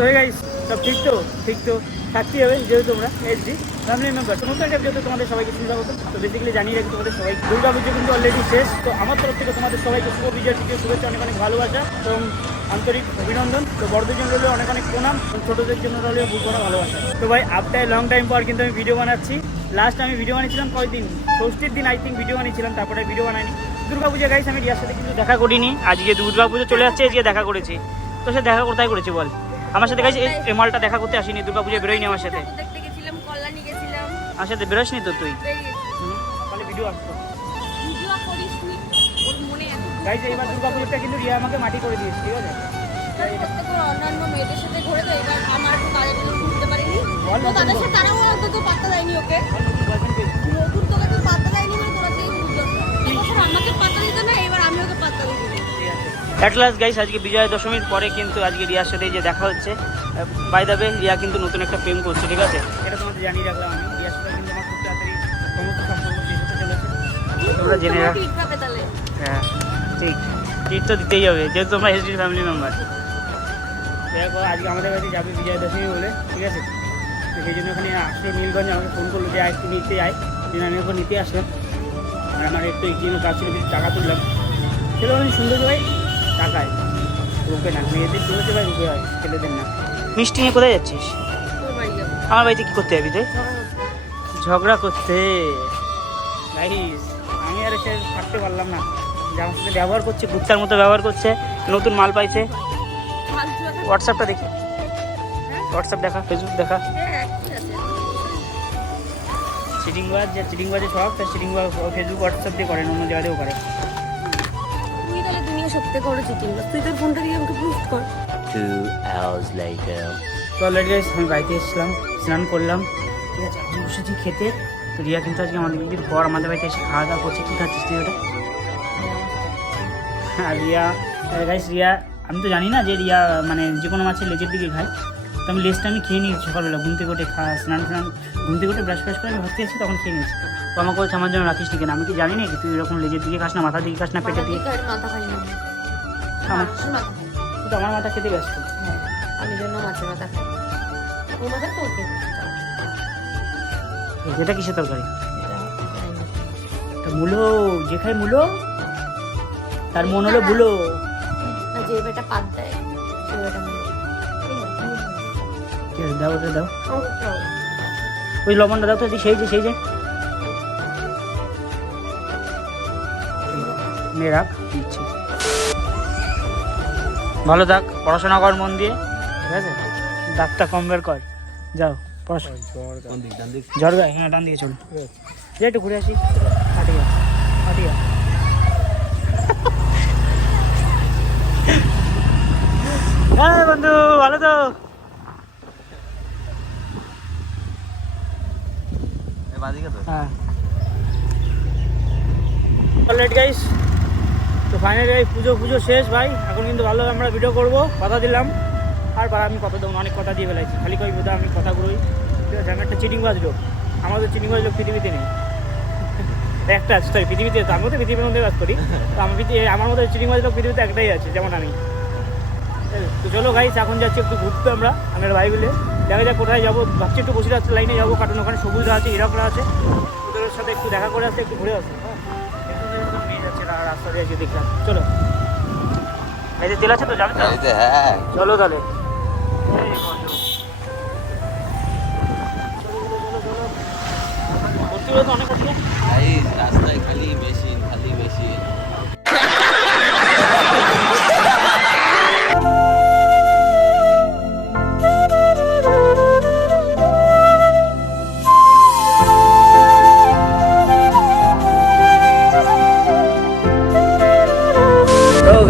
হয়ে গাইস সব ঠিক তো? ঠিক তো? থাকতেই হবে, যেহেতু তোমাদের সবাইকে জানিয়ে সবাই দুর্গা পুজো কিন্তু অলরেডি শেষ। তো আমার তরফ থেকে তোমাদের সবাইকে অনেক ভালোবাসা আন্তরিক অভিনন্দন। তো অনেক অনেক প্রণাম এবং ছোটোদের জন্য ভালোবাসা। তো ভাই আফটার লং টাইম পর কিন্তু আমি ভিডিও বানাচ্ছি। লাস্ট আমি ভিডিও বানিয়েছিলাম কয়দিন? ষষ্ঠীর দিন আই থিঙ্ক ভিডিও বানিয়েছিলাম, তারপরে ভিডিও বানাইনি। দুর্গা পুজো গাইস আমি রিয়ার সাথে কিন্তু দেখা করিনি। আজকে দুর্গা পুজো চলে যাচ্ছে আজকে দেখা করেছি। তো সে দেখা কোথায় করেছি, বল। আমার সাথে গাইস এই মালটা দেখা করতে আসিনি দুর্গা পুজো বেরোয়নি আমার সাথে। দেখতে গেছিলাম কল্যাণী গেছিলাম। আমার সাথে বেরোসনি তো তুই? তাহলে ভিডিও আসতো ভিডিও করিস নি ওর মনে এত গাইস এইবার দুর্গা পুজোটা কিন্তু রিয়া আমাকে মাটি করে দিয়েছে ঠিক আছে? অন্যান্য মেয়েদের সাথে ঘুরে তো এবার আমার তো তাদের ঘুরতে পারিনি। তো তাদের সাথে তারাও অন্তত পাত্তা দেয়নি ওকে। অ্যাট লাস্ট গাইস আজকে বিজয়া দশমীর পরে কিন্তু আজকে রিয়ার সাথে যে দেখা হচ্ছে। বাই দ্য রিয়া কিন্তু নতুন একটা প্রেম করছে ঠিক আছে? এটা তোমাদের জানিয়ে রাখলাম আমি। রিয়ার সাথে কিন্তু আমার খুব তাড়াতাড়ি সমস্ত সম্পর্ক শেষ হতে চলেছে। তোমরা জেনে রাখ। ঠিক হ্যাঁ ঠিক। ট্রিট তো দিতেই হবে যেহেতু তোমরা এসডির ফ্যামিলি মেম্বার দেখো আজকে আমাদের কাছে যাবে বিজয়া দশমী বলে ঠিক আছে? তো সেই জন্য ওখানে আসলো নীলগঞ্জ আমাকে ফোন করল যে আয় একটু নিতে আয়। দিন আমি ওখানে নিতে আসলাম। আর আমার একটু এটিএম কাজ ছিল কিছু টাকা তুললাম। সেটা আমি সুন্দর ভাই টাকায়। রুপে না মেয়েদের চলেছে ভাই রুপে হয় ছেলেদের না। মিষ্টি নিয়ে কোথায় যাচ্ছিস? আমার বাড়িতে কি করতে যাবি তুই? ঝগড়া করতে। গাইস আমি আর এসে থাকতে পারলাম না। যে আমার সাথে ব্যবহার করছে কুত্তার মতো ব্যবহার করছে নতুন মাল পাইছে। হোয়াটসঅ্যাপটা দেখি। হোয়াটসঅ্যাপ দেখা ফেসবুক দেখা। হ্যাঁ ঠিক আছে চিটিং যে চিটিং বাজে সব তার চিটিং বাজ ফেসবুক হোয়াটসঅ্যাপ দিয়ে করেন অন্য জায়গাতেও করে। সব থেকে বড় চিটিং তুই তোর ফোনটা দিয়ে আমাকে প্রুফ কর। Two hours later. তো অলরেডি গাইস আমি বাড়িতে এসেছিলাম স্নান করলাম। ঠিক আছে এখন বসেছি খেতে। তো রিয়া কিন্তু আজকে আমাদের দিদির পর আমাদের বাড়িতে এসে খাওয়া দাওয়া করছে। কী খাচ্ছিস তুই ওটা? আর রিয়া। গাইস রিয়া আমি তো জানি না যে রিয়া মানে যে কোনো মাছের লেজের দিকে খায়। তো আমি লেজটা আমি খেয়ে নিয়েছি সকালবেলা। ঘুম থেকে উঠে খা স্নান ফ্নান ঘুম থেকে উঠে ব্রাশ ফ্রাশ করে আমি ভাবতে এসেছি তখন খেয়ে নিয়েছি। তো আমাকে বলছে আমার জন্য রাখিস নি কেন? আমি কি জানি না কি তুই এরকম লেজের দিকে খাস না মাথার দিকে খাস না পেটের দিকে মাথা মাথা খাই। না আমার মাথা খেতে ব্যস্ত। হ্যাঁ আমি জন্য মাছের মাথা খাই। ও মাথা তো এটা কিসের তরকারি? মূলো যে খায় মূলো তার মন হলো বুলো। যে বেটা পাত দেয় সে বেটা দাও দাও। ওই লবণটা দাও তো সেই যে সেই যে। নে রাখ দিচ্ছি। ভালো থাক পড়াশোনা কর মন দিয়ে। ঠিক আছে? ডাক্তার কম বের কর। যাও পড়াশোনা। ঝড় গায়ে হ্যাঁ ডান দিকে চল। যে একটু ঘুরে আসি। হ্যাঁ বন্ধু ভালো তো। হ্যাঁ। Already guys. তো ফাইনালি ভাই পুজো পুজো শেষ ভাই। এখন কিন্তু ভালো আমরা ভিডিও করব, কথা দিলাম। আর ভাই, আমি কথা দেবো অনেক কথা দিয়ে ফেলাইছি। খালি কই বোধহয় আমি কথাগুলোই ঠিক আছে, আমি একটা চিটিং বাজলো আমাদের চিটিং বাজলো পৃথিবীতে নেই। একটা আছে সরি পৃথিবীতে, তো আমিও তো পৃথিবীর মধ্যে কাজ করি। তো আমি আমার মধ্যে চিটিং বাজলো পৃথিবীতে একটাই আছে, যেমন আমি। তো চলো গাইস এখন যাচ্ছি একটু ঘুরতে আমরা আমরা ভাই মিলে দেখা যাক কোথায় যাব। ভাবছি একটু বসিরহাট লাইনে যাব, কারণ ওখানে সবুজরা আছে ইরাকরা আছে। ওদের সাথে একটু দেখা করে আসতে একটু ঘুরে আসব হ্যাঁ। রাস্তা দিয়ে আজকে দেখলাম। চলো। যে তেল আছে তো যাবে তো? হ্যাঁ। চলো তাহলে। অনেক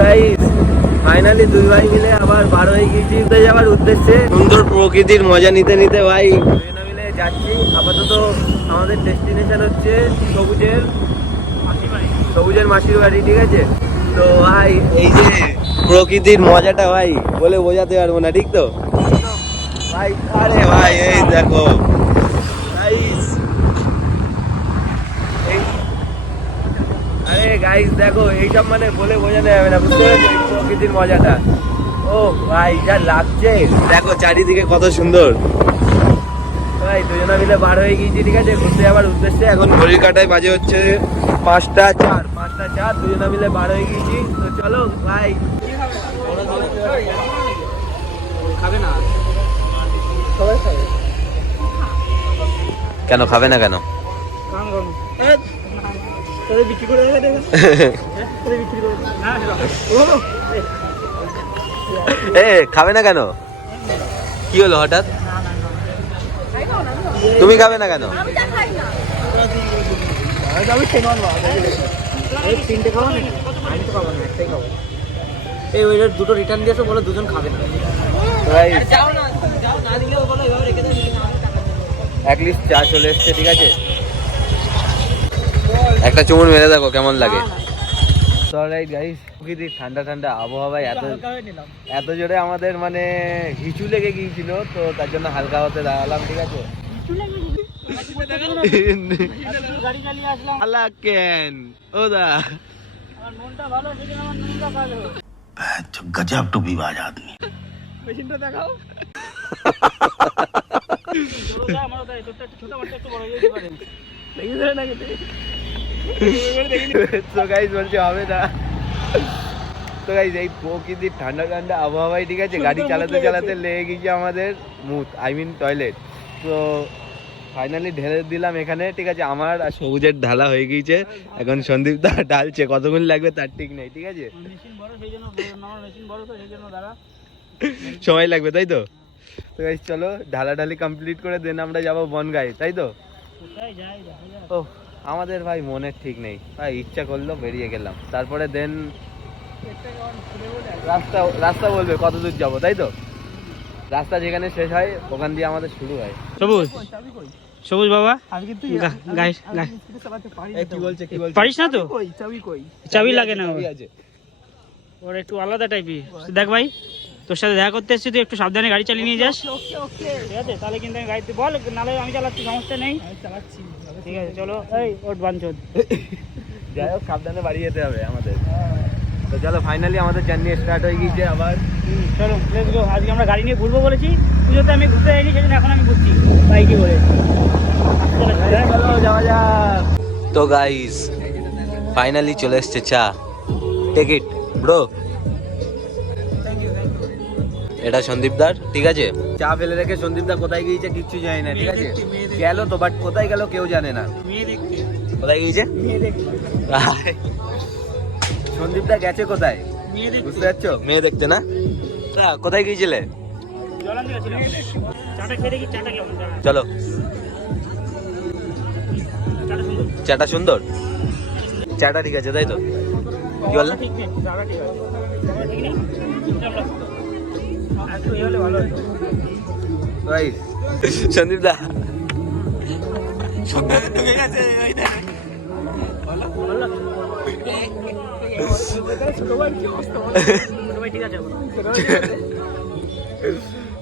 গাইস ফাইনালি দুই ভাই মিলে আবার বার হয়ে গিয়েছি যাওয়ার উদ্দেশ্যে সুন্দর প্রকৃতির মজা নিতে নিতে ভাই। মিলে যাচ্ছি। আপাতত আমাদের ডেস্টিনেশন হচ্ছে সবুজের সবুজের মাসির বাড়ি, ঠিক আছে? তো ভাই, এই যে প্রকৃতির মজাটা ভাই, বলে বোঝাতে পারব না, ঠিক তো? ভাই, আরে ভাই, এই দেখো গাইস এই আরে গাইস দেখো এইসব মানে বলে বোঝানো যাবে না বুঝতে পেরেছ? প্রকৃতির মজাটা। ও ভাই যা লাগছে। দেখো চারিদিকে কত সুন্দর। ভাই দুজনে মিলে বার হয়ে গিয়েছি ঠিক আছে? ঘুরতে যাওয়ার উদ্দেশ্যে। এখন ঘড়ির কাটায় বাজে হচ্ছে পাঁচটা চার। পাঁচটা চার দুজনে মিলে বার হয়ে গিয়েছি। তো চলো ভাই। খাবে না? সবাই খাবে কেন? খাবে না কেন বিক্রি করে এ খাবে না কেন? কি হলো হঠাৎ? তুমি খাবে না কেন? আমি চা খাই না। আমি খেয়ে নেব এই তিনটে খাব না আমি তো খাব না একটাই খাব। এই ওই দুটো রিটার্ন দিয়েছ বলে দুজন খাবে না। অ্যাটলিস্ট চা চলে এসছে ঠিক আছে? একটা চুমুন মেরে দেখো কেমন লাগে। ঠান্ডা ঠান্ডা আবহাওয়া এত এত জোরে আমাদের মানে হিচু লেগে গিয়েছিল তো তার জন্য হালকা হতে দাঁড়ালাম ঠিক আছে? তো গাইস বলছে হবে না। তো গাইস এই প্রকৃতির ঠান্ডা ঠান্ডা আবহাওয়ায় ঠিক আছে গাড়ি চালাতে চালাতে লেগে গেছে আমাদের মুখ আই মিন টয়লেট তো ফাইনালি ঢেলে দিলাম এখানে ঠিক আছে আমার আর সবুজের ঢালা হয়ে গিয়েছে। এখন সন্দীপ দা ঢালছে কতক্ষণ লাগবে তার ঠিক নেই ঠিক আছে? সময় লাগবে তাই তো? তো গাইস চলো ঢালাঢালি কমপ্লিট করে দেন আমরা যাব বনগাঁয়ে তাই তো। ও আমাদের ভাই মনের ঠিক নেই। ভাই ইচ্ছা করল বেরিয়ে গেলাম। তারপরে দেন রাস্তা রাস্তা বলবে কত দূর যাব তাই তো? রাস্তা যেখানে শেষ হয় ওখান দিয়ে আমাদের শুরু হয়। সবুজ? সবুজ বাবা? বলছে পারিস না তো? চাবি লাগে না ওর। একটু আলাদা টাইপের দেখ ভাই। তোর সাথে দেখা করতে এসেছি তুই একটু সাবধানে গাড়ি চালিয়ে নিয়ে যাস। ওকে ওকে ঠিক আছে তাহলে কিন্তু আমি গাড়িতে বল নালে আমি চালাচ্ছি সমস্যা নেই। চালাচ্ছি ঠিক আছে চলো এই ওট বাঞ্চদ যাই হোক সাবধানে বাড়ি যেতে হবে আমাদের। তো চলো ফাইনালি আমাদের জার্নি স্টার্ট হয়ে গিয়েছে আবার। চলো লেটস গো আজকে আমরা গাড়ি নিয়ে ঘুরবো বলেছি পুজোতে আমি ঘুরতে যাইনি সেজন্য এখন আমি ঘুরছি। বাইকে চলো যাওয়া যাক। তো গাইস ফাইনালি চলে এসছে চা। টিকিট ব্রো এটা সন্দীপদার ঠিক আছে? চা ফেলে রেখে সন্দীপদা কোথায় গিয়েছে কিচ্ছু জানি না ঠিক আছে? গেল তো বাট কোথায় গেল কেউ জানে না। কোথায় গিয়েছে? সন্দীপদা গেছে কোথায়? বুঝতে পারছ? মেয়ে দেখতে না? কোথায় গিয়েছিলে। চলো। চাটা সুন্দর। চাটা সুন্দর? চাটা ঠিক আছে তাই তো? কি বললাম সন্দীপ দা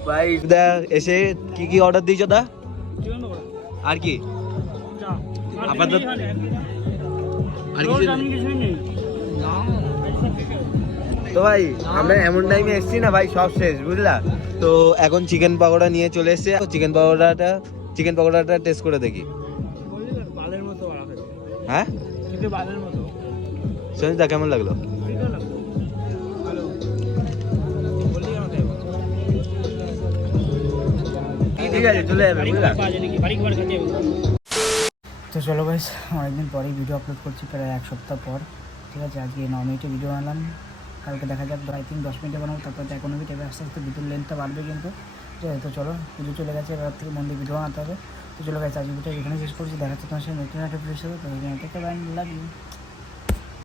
ভাই দা এসে কি কি অর্ডার দিয়েছ দা আর কি? আপাতত- আর কিছু তো ভাই, আমরা এমন টাইমে এসেছি না ভাই, সব শেষ, বুঝলা তো এখন চিকেন পকোড়া নিয়ে চলে এসেছে চিকেন পকোড়াটা চিকেন পকোড়াটা টেস্ট করে দেখি। হ্যাঁ সঞ্জিত, কেমন লাগল। ঠিক আছে, চলে যাবে। তো চলো গাইস অনেকদিন পরেই ভিডিও আপলোড করছি, প্রায় এক সপ্তাহ পর ঠিক আছে, আজকে ন মিনিটে ভিডিও বানালাম কালকে দেখা যাক আই থিঙ্ক দশ মিনিটে বানাবো তারপর তো এখনও টাইপের আস্তে আস্তে বিদ্যুৎ লেন্থটা বাড়বে কিন্তু। তো চলো, পুজো চলে গেছে, এবার থেকে মন্দির ভিডিও বানাতে হবে। তো চলো গেছে আজকে ভিডিও এখানে শেষ করছি। দেখা যাচ্ছে তোমার সাথে নতুন একটা ভিডিওর সাথে। তো